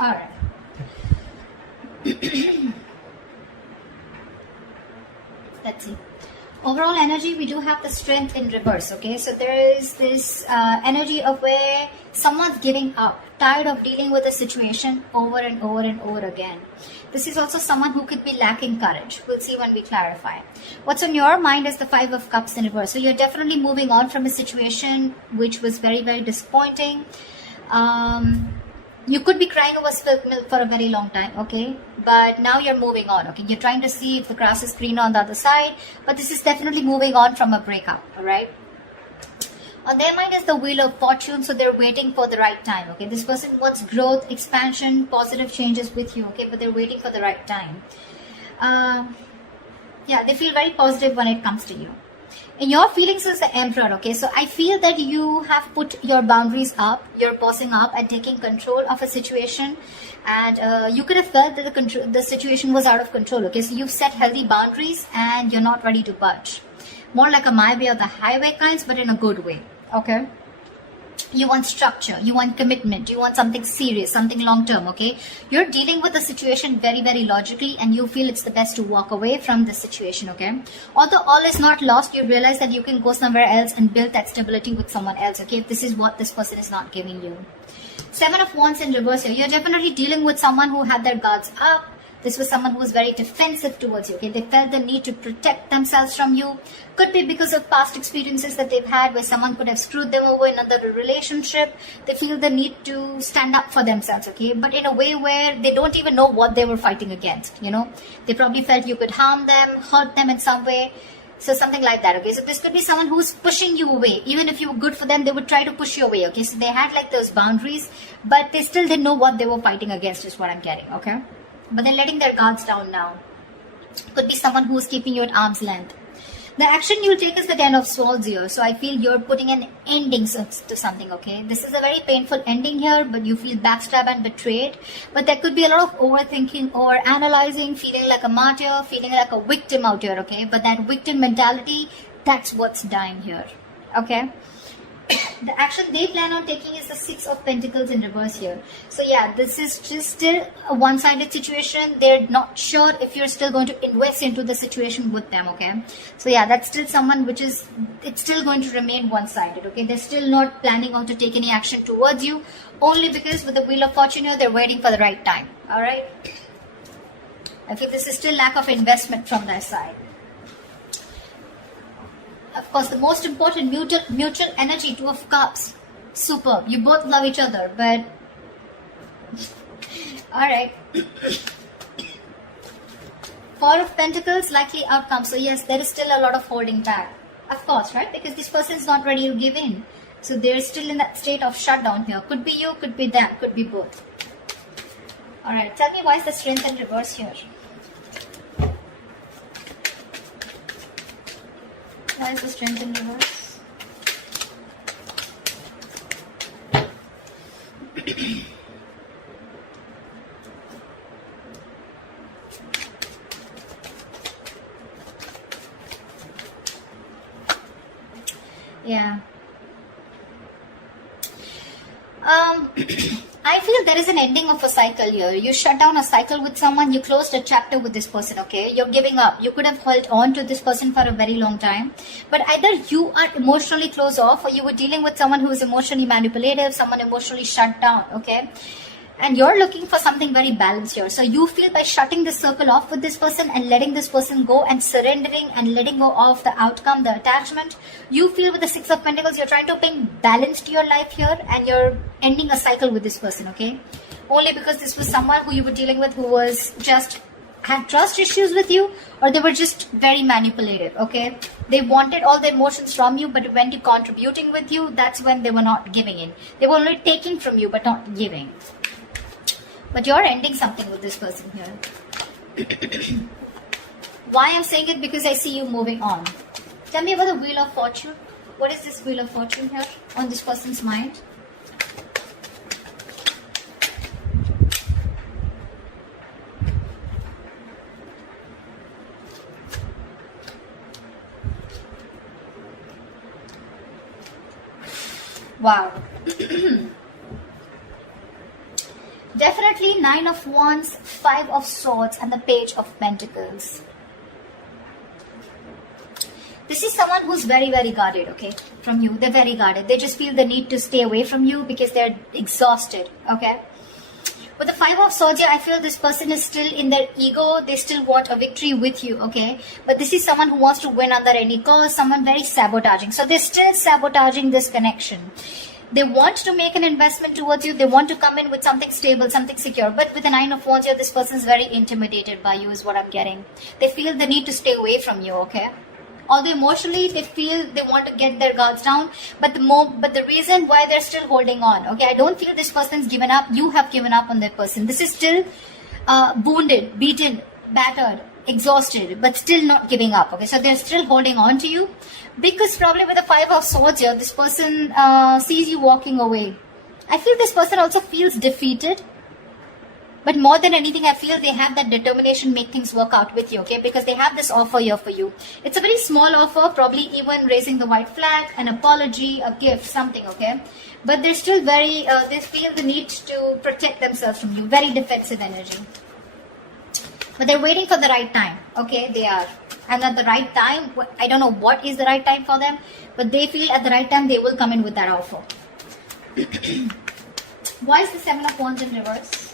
All right. Let's see. Overall energy, we do have the strength in reverse. Okay, so there is this energy of where someone's giving up, tired of dealing with a situation over and over and over again. This is also someone who could be lacking courage. We'll see when we clarify. What's on your mind is the Five of Cups in reverse. So you're definitely moving on from a situation which was very, very disappointing. You could be crying over spilled milk for a very long time, okay? But now you're moving on, okay? You're trying to see if the grass is greener on the other side, but this is definitely moving on from a breakup, all right? On their mind is the Wheel of Fortune, so they're waiting for the right time, okay? This person wants growth, expansion, positive changes with you, okay? But they're waiting for the right time. Yeah, they feel very positive when it comes to you. In your feelings is the Emperor, okay? So I feel that you have put your boundaries up, you're bossing up and taking control of a situation, and you could have felt that the situation was out of control, okay? So you've set healthy boundaries and you're not ready to budge. More like a my way or the highway kinds, but in a good way, okay? You want structure, you want commitment, you want something serious, something long term, okay? You're dealing with the situation very, very logically and you feel it's the best to walk away from the situation, okay? Although all is not lost, you realize that you can go somewhere else and build that stability with someone else, okay? If this is what this person is not giving you. Seven of Wands in reverse here. You're definitely dealing with someone who had their guards up. This was someone who was very defensive towards you, okay? They felt the need to protect themselves from you. Could be because of past experiences that they've had where someone could have screwed them over in another relationship. They feel the need to stand up for themselves, okay? But in a way where they don't even know what they were fighting against, you know? They probably felt you could harm them, hurt them in some way. So something like that, okay? So this could be someone who's pushing you away. Even if you were good for them, they would try to push you away, okay? So they had like those boundaries, but they still didn't know what they were fighting against is what I'm getting, okay? But they're letting their guards down now. Could be someone who's keeping you at arm's length. The action you'll take is the Ten of Swords here. So I feel you're putting an ending to something, okay? This is a very painful ending here, but you feel backstabbed and betrayed. But there could be a lot of overthinking or analyzing, feeling like a martyr, feeling like a victim out here, okay? But that victim mentality, that's what's dying here, okay? The action they plan on taking is the Six of Pentacles in reverse here. So yeah, this is just still a one-sided situation. They're not sure if you're still going to invest into the situation with them, okay? So yeah, that's still someone which is, it's still going to remain one-sided, okay? They're still not planning on to take any action towards you, only because with the Wheel of Fortune here, they're waiting for the right time, all right? I feel this is still lack of investment from their side. Of course, the most important mutual energy, Two of Cups. Superb. You both love each other, but alright. Four of Pentacles, likely outcome. So yes, there is still a lot of holding back. Of course, right? Because this person is not ready to give in. So they're still in that state of shutdown here. Could be you, could be them, could be both. Alright, tell me why is the Strength in reverse here? Why is the Strength in reverse? Yeah. I feel there is an ending of a cycle here. You shut down a cycle with someone, you closed a chapter with this person, okay? You're giving up. You could have held on to this person for a very long time. But either you are emotionally closed off or you were dealing with someone who is emotionally manipulative, someone emotionally shut down, okay? And you're looking for something very balanced here. So you feel by shutting the circle off with this person and letting this person go and surrendering and letting go of the outcome, the attachment, you feel with the Six of Pentacles, you're trying to bring balance to your life here and you're ending a cycle with this person, okay? Only because this was someone who you were dealing with who was just had trust issues with you, or they were just very manipulative, okay? They wanted all the emotions from you, but when you're contributing with you, that's when they were not giving in. They were only taking from you, but not giving. But you're ending something with this person here. Why I'm saying it? Because I see you moving on. Tell me about the Wheel of Fortune. What is this Wheel of Fortune here on this person's mind? Wow. Definitely 9 of Wands, 5 of Swords, and the Page of Pentacles. This is someone who's very, very guarded, okay, from you. They're very guarded. They just feel the need to stay away from you because they're exhausted, okay. With the 5 of Swords here, I feel this person is still in their ego. They still want a victory with you, okay? But this is someone who wants to win under any cost, someone very sabotaging. So they're still sabotaging this connection. They want to make an investment towards you. They want to come in with something stable, something secure. But with the 9 of Wands here, this person is very intimidated by you is what I'm getting. They feel the need to stay away from you, okay? Although emotionally they feel they want to get their guards down, but the reason why they're still holding on, okay, I don't feel this person's given up. You have given up on that person. This is still wounded, beaten, battered, exhausted, but still not giving up, okay. So they're still holding on to you because probably with the 5 of Swords here, this person sees you walking away. I feel this person also feels defeated. But more than anything, I feel they have that determination, make things work out with you, okay? Because they have this offer here for you. It's a very small offer, probably even raising the white flag, an apology, a gift, something, okay? But they're still very, they feel the need to protect themselves from you. Very defensive energy. But they're waiting for the right time, okay? They are. And at the right time, I don't know what is the right time for them, but they feel at the right time they will come in with that offer. Why is the 7 of Wands in reverse?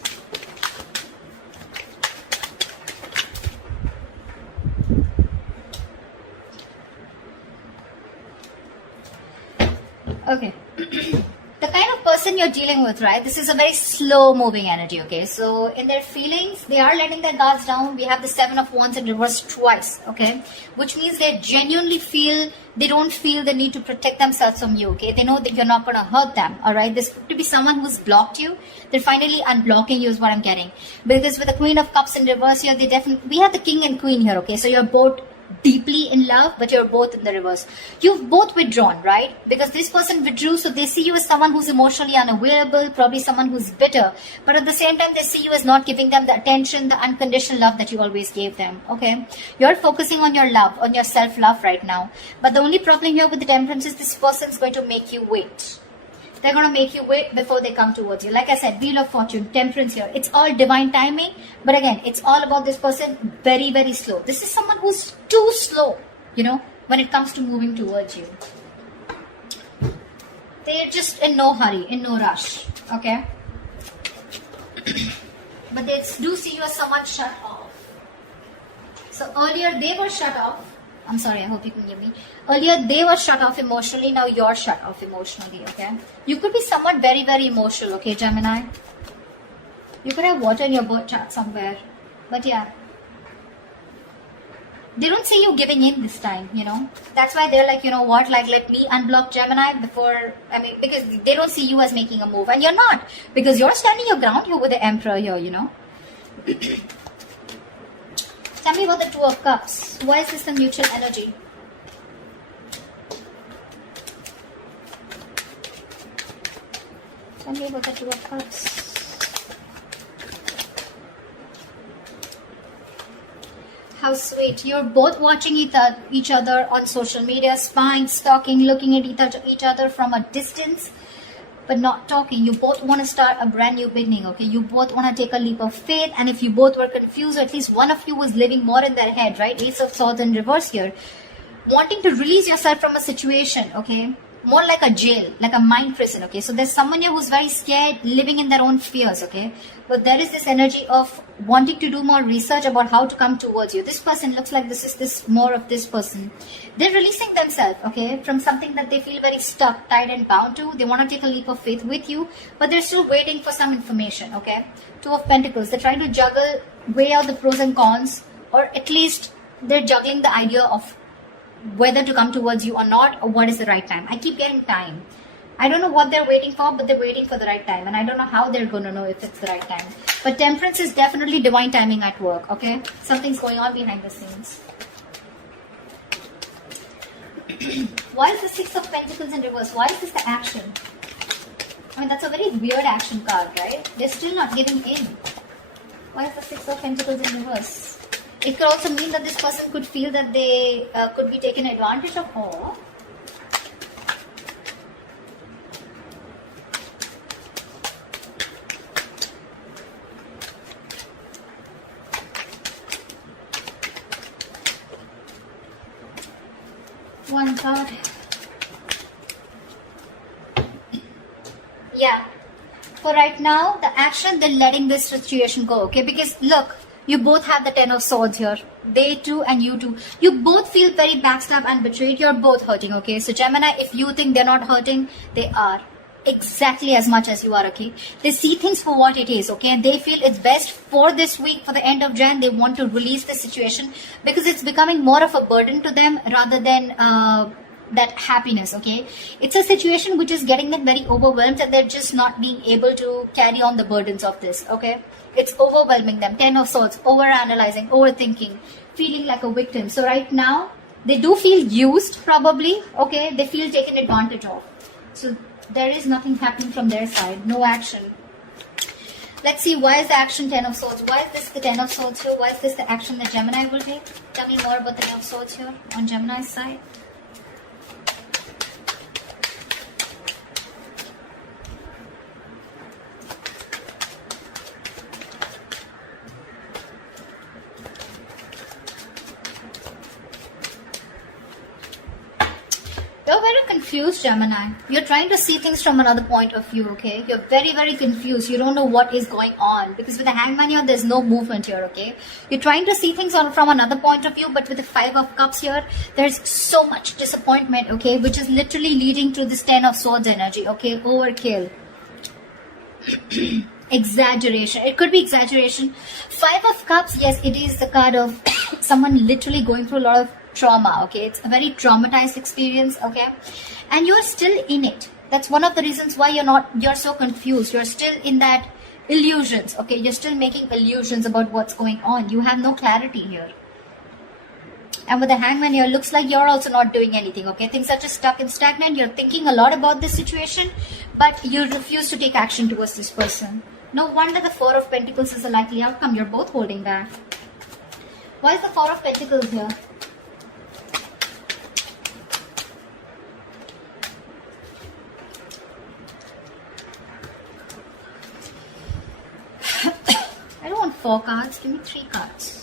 Okay. The kind of person you're dealing with, right? This is a very slow moving energy, okay? So in their feelings, they are letting their guards down. We have the 7 of Wands in reverse twice, okay? Which means they genuinely feel, they don't feel the need to protect themselves from you, okay? They know that you're not going to hurt them, all right? This could be someone who's blocked you. They're finally unblocking you is what I'm getting. Because with the Queen of Cups in reverse here, they definitely, we have the King and Queen here, okay? So you're both deeply in love, but you're both in the reverse. You've both withdrawn, right? Because this person withdrew, so they see you as someone who's emotionally unavailable, probably someone who's bitter, but at the same time they see you as not giving them the attention, the unconditional love that you always gave them, okay? You're focusing on your love, on your self-love right now, but the only problem here with the Temperance is this person's going to make you wait. They're going to make you wait before they come towards you. Like I said, Wheel of Fortune, Temperance here. It's all divine timing. But again, it's all about this person very, very slow. This is someone who's too slow, you know, when it comes to moving towards you. They're just in no hurry, in no rush. Okay? But they do see you as someone shut off. So earlier they were shut off. I'm sorry, I hope you can hear me. Earlier, they were shut off emotionally. Now you're shut off emotionally, okay? You could be someone very, very emotional, okay, Gemini? You could have water in your birth chart somewhere. But yeah. They don't see you giving in this time, you know? That's why they're like, you know what? Like, let me unblock Gemini before... I mean, because they don't see you as making a move. And you're not. Because you're standing your ground here with the Emperor here, you know? Tell me about the Two of Cups. Why is this the mutual energy? Tell me about the Two of Cups. How sweet. You're both watching each other on social media, spying, stalking, looking at each other from a distance, but not talking. You both want to start a brand new beginning, okay? You both want to take a leap of faith, and if you both were confused, at least one of you was living more in their head, right? Ace of Swords in reverse here. Wanting to release yourself from a situation, okay? More like a jail, like a mind prison, okay? So there's someone here who's very scared, living in their own fears, okay? But there is this energy of wanting to do more research about how to come towards you. This person looks like this is this more of this person. They're releasing themselves, okay, from something that they feel very stuck, tied and bound to. They want to take a leap of faith with you, but they're still waiting for some information, okay? Two of Pentacles. They're trying to juggle, weigh out the pros and cons, or at least they're juggling the idea of whether to come towards you or not, or what is the right time. I keep getting time. I don't know what they're waiting for, but they're waiting for the right time. And I don't know how they're going to know if it's the right time. But Temperance is definitely divine timing at work, okay? Something's going on behind the scenes. Why is the Six of Pentacles in reverse? Why is this the action? I mean, that's a very weird action card, right? They're still not giving in. Why is the Six of Pentacles in reverse? It could also mean that this person could feel that they could be taken advantage of. Or one card. Yeah. For right now, the action, they're letting this situation go, okay? Because look, you both have the Ten of Swords here. They too and you too. You both feel very backstabbed and betrayed. You're both hurting, okay? So Gemini, if you think they're not hurting, they are. Exactly as much as you are, okay? They see things for what it is, okay? And they feel it's best for this week, for the end of Jan, they want to release the situation because it's becoming more of a burden to them rather than that happiness, okay? It's a situation which is getting them very overwhelmed and they're just not being able to carry on the burdens of this, okay? It's overwhelming them. Ten of Swords, overanalyzing, overthinking, feeling like a victim. So right now, they do feel used probably, okay? They feel taken advantage of. So there is nothing happening from their side, no action. Let's see, why is the action Ten of Swords? Why is this the Ten of Swords here? Why is this the action that Gemini will take? Tell me more about the Ten of Swords here on Gemini's side. You're very confused, Gemini. You're trying to see things from another point of view, okay? You're very, very confused. You don't know what is going on. Because with the Hangman here, there's no movement here, okay? You're trying to see things from another point of view, but with the Five of Cups here, there's so much disappointment, okay? Which is literally leading to this Ten of Swords energy, okay? Overkill. Exaggeration. It could be exaggeration. Five of Cups, yes, it is the card of someone literally going through a lot of trauma, okay? It's a very traumatized experience, okay? And you're still in it. That's one of the reasons why you're so confused. You're still in that illusions, okay? You're still making illusions about what's going on. You have no clarity here. And with the Hangman here, looks like you're also not doing anything, okay? Things are just stuck and stagnant. You're thinking a lot about this situation, but you refuse to take action towards this person. No wonder the Four of Pentacles is a likely outcome. You're both holding back. Why is the Four of Pentacles here? I don't want 4 cards. Give me 3 cards.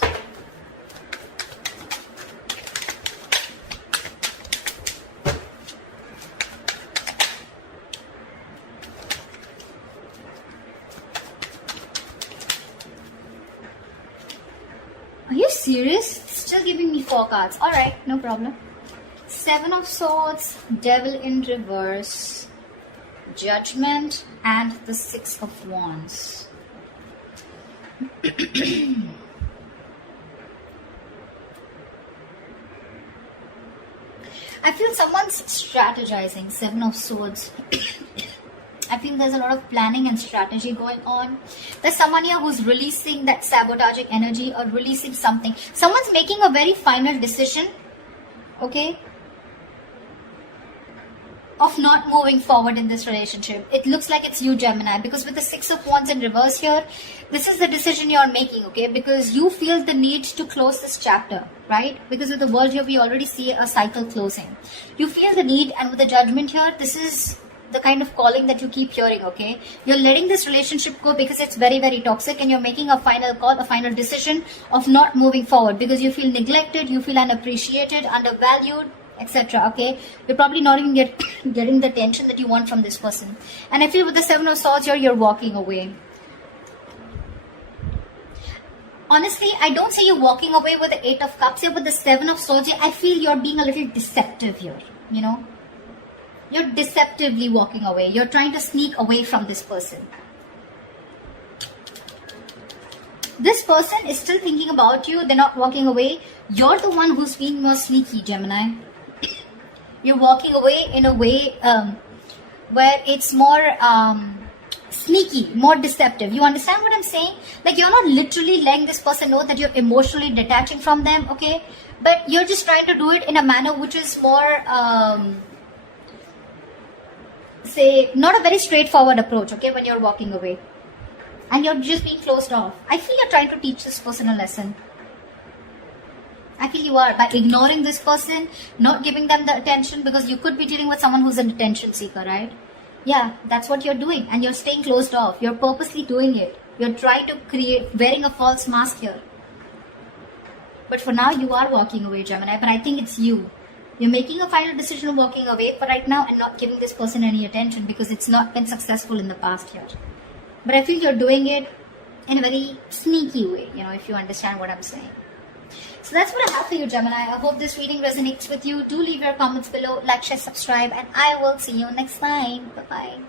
Are you serious? Still giving me 4 cards. Alright, no problem. 7 of Swords, Devil in reverse, Judgment, and the 6 of Wands. I feel someone's strategizing. 7 of Swords. I feel there's a lot of planning and strategy going on. There's someone here who's releasing that sabotaging energy or releasing something. Someone's making a very final decision, okay, of not moving forward in this relationship. It looks like it's you, Gemini, because with the 6 of Wands in reverse here, this is the decision you're making, okay, because you feel the need to close this chapter, right? Because with the World here, we already see a cycle closing. You feel the need, and with the Judgment here, this is the kind of calling that you keep hearing, okay? You're letting this relationship go because it's very, very toxic, and you're making a final call, a final decision of not moving forward because you feel neglected, you feel unappreciated, undervalued, etc. Okay, you're probably not even getting the attention that you want from this person. And I feel with the 7 of Swords here, you're walking away. Honestly, I don't say you're walking away with the 8 of Cups here, but the 7 of Swords here, I feel you're being a little deceptive here, you know. You're deceptively walking away. You're trying to sneak away from this person. This person is still thinking about you. They're not walking away. You're the one who's being more sneaky, Gemini. You're walking away in a way where it's more sneaky, more deceptive. You understand what I'm saying? Like, you're not literally letting this person know that you're emotionally detaching from them, okay? But you're just trying to do it in a manner which is more, say, not a very straightforward approach, okay, when you're walking away. And you're just being closed off. I feel you're trying to teach this person a lesson. I feel you are, by ignoring this person, not giving them the attention, because you could be dealing with someone who's an attention seeker, right? Yeah, that's what you're doing, and you're staying closed off. You're purposely doing it. You're trying to wearing a false mask here. But for now, you are walking away, Gemini, but I think it's you. You're making a final decision of walking away for right now and not giving this person any attention because it's not been successful in the past here. But I feel you're doing it in a very sneaky way, if you understand what I'm saying. So that's what I have for you, Gemini. I hope this reading resonates with you. Do leave your comments below, like, share, subscribe, and I will see you next time. Bye-bye.